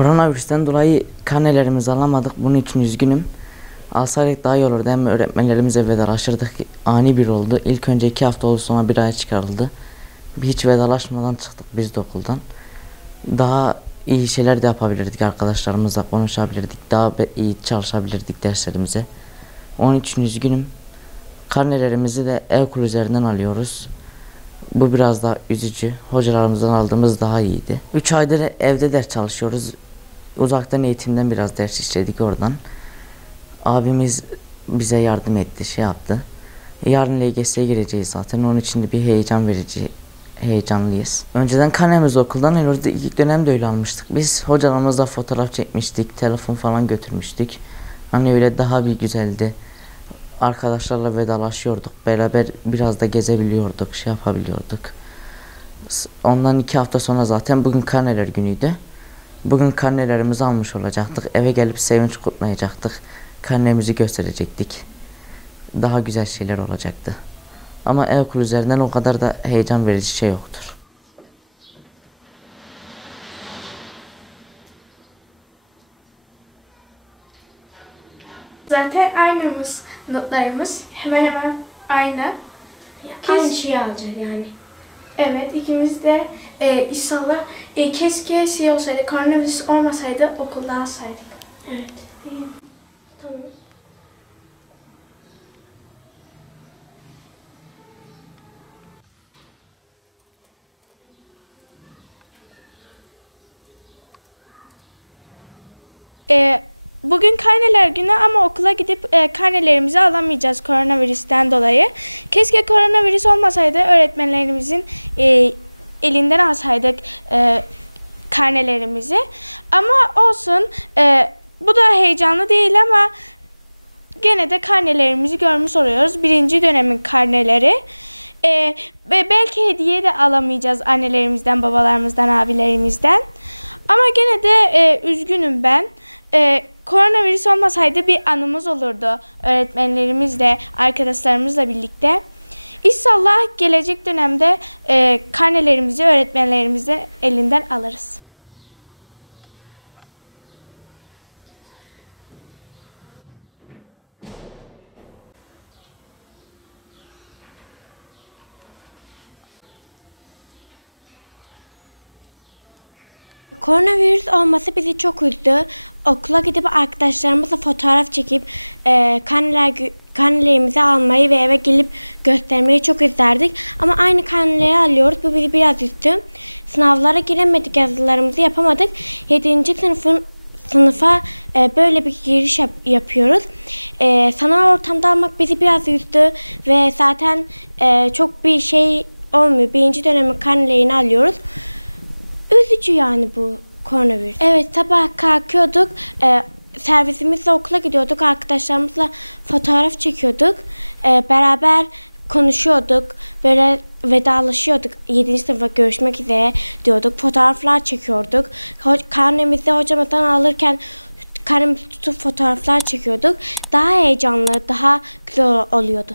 Koronavirüsten dolayı karnelerimizi alamadık. Bunun için üzgünüm. Alsaydık daha iyi olurdu. Hem öğretmenlerimize vedalaşırdık. Ani bir oldu. İlk önce 2 hafta oldu, sonra bir aya çıkarıldı. Hiç vedalaşmadan çıktık biz de okuldan. Daha iyi şeyler de yapabilirdik, arkadaşlarımızla konuşabilirdik. Daha iyi çalışabilirdik derslerimize. Onun için üzgünüm. Karnelerimizi de e-okul üzerinden alıyoruz. Bu biraz daha üzücü. Hocalarımızdan aldığımız daha iyiydi. 3 aydır evde ders çalışıyoruz. Uzaktan eğitimden biraz ders işledik oradan. Abimiz bize yardım etti, şey yaptı. Yarın LGS'ye gireceğiz zaten. Onun için de bir heyecanlıyız. Önceden karnemizi okuldan alıyoruz. İlk dönemde öyle almıştık. Biz hocalarımızla fotoğraf çekmiştik, telefon falan götürmüştük. Hani öyle daha bir güzeldi. Arkadaşlarla vedalaşıyorduk. Beraber biraz da gezebiliyorduk, şey yapabiliyorduk. Ondan 2 hafta sonra zaten bugün karneler günüydü. Bugün karnelerimizi almış olacaktık. Eve gelip sevinç kutlayacaktık. Karnemizi gösterecektik. Daha güzel şeyler olacaktı. Ama e-okul üzerinden o kadar da heyecan verici şey yoktur. Zaten aynımız, notlarımız hemen hemen aynı. Aynı şeyi alacak yani. Evet, ikimiz de inşallah keşke şey olsaydı, koronavirüs olmasaydı okulda alsaydık. Evet. Tamam. Bugün karneler günü ama okula gidip karnelerimizi alamayacağız koronavirüsten dolayı. Keşke koronavirüs olmasaydı öğretmenlerimizin elinden alsaydık karnelerimizi. Ama olsun, bu da heyecanlı değil ama gene de karnelerimizi görmüş oluyoruz. 1. dönemin karneleri. Ve belki hediye de alamayacağız annelerimizden, babalarımızdan, abilerimizden. Ama gene de üzgünüm ben. Koronavirüs olmasaydı bir anımız olurdu öğretmenlerimizle, arkadaşlarımızla birlikte. İnşallah gelecek dönemde karnelerimizi öğretmenlerimizin elinden alırız. Koronavirüs olması bizi çok üzdü. Okula gidip arkadaşlarımızla fotoğraf çekip karnelerimizi almayı ve eve gelip göstermeyi çok isterdik. Ama aynı karneleri alıyoruz. Bu bizi biraz üzdü. Sınavlara giremedik, yazılarımızı yapamadık. 7. sınıfa böyle bir giriş yapıyoruz. Sanal ortamda almak bizi biraz üzdü ve zaten çok bir şey olmuyor. 1. dönemin karnelerini alıyoruz. Üzücü yani bu koronavirüs. Evet, sabah kalkıyorduk, servisimizle okula gidiyorduk, arkadaşlarımızla fotoğraf çekiyorduk, beraber konuşuyorduk, böyle vedalaşıyorduk, 7. sınıfa görüşmek üzere diyorduk, fotoğraflar çekiyorduk. Karnemizi hocamızdan alırken karnemizi tutup fotoğraflar çekiyorduk. Daha heyecanlı, daha güzel oluyordu.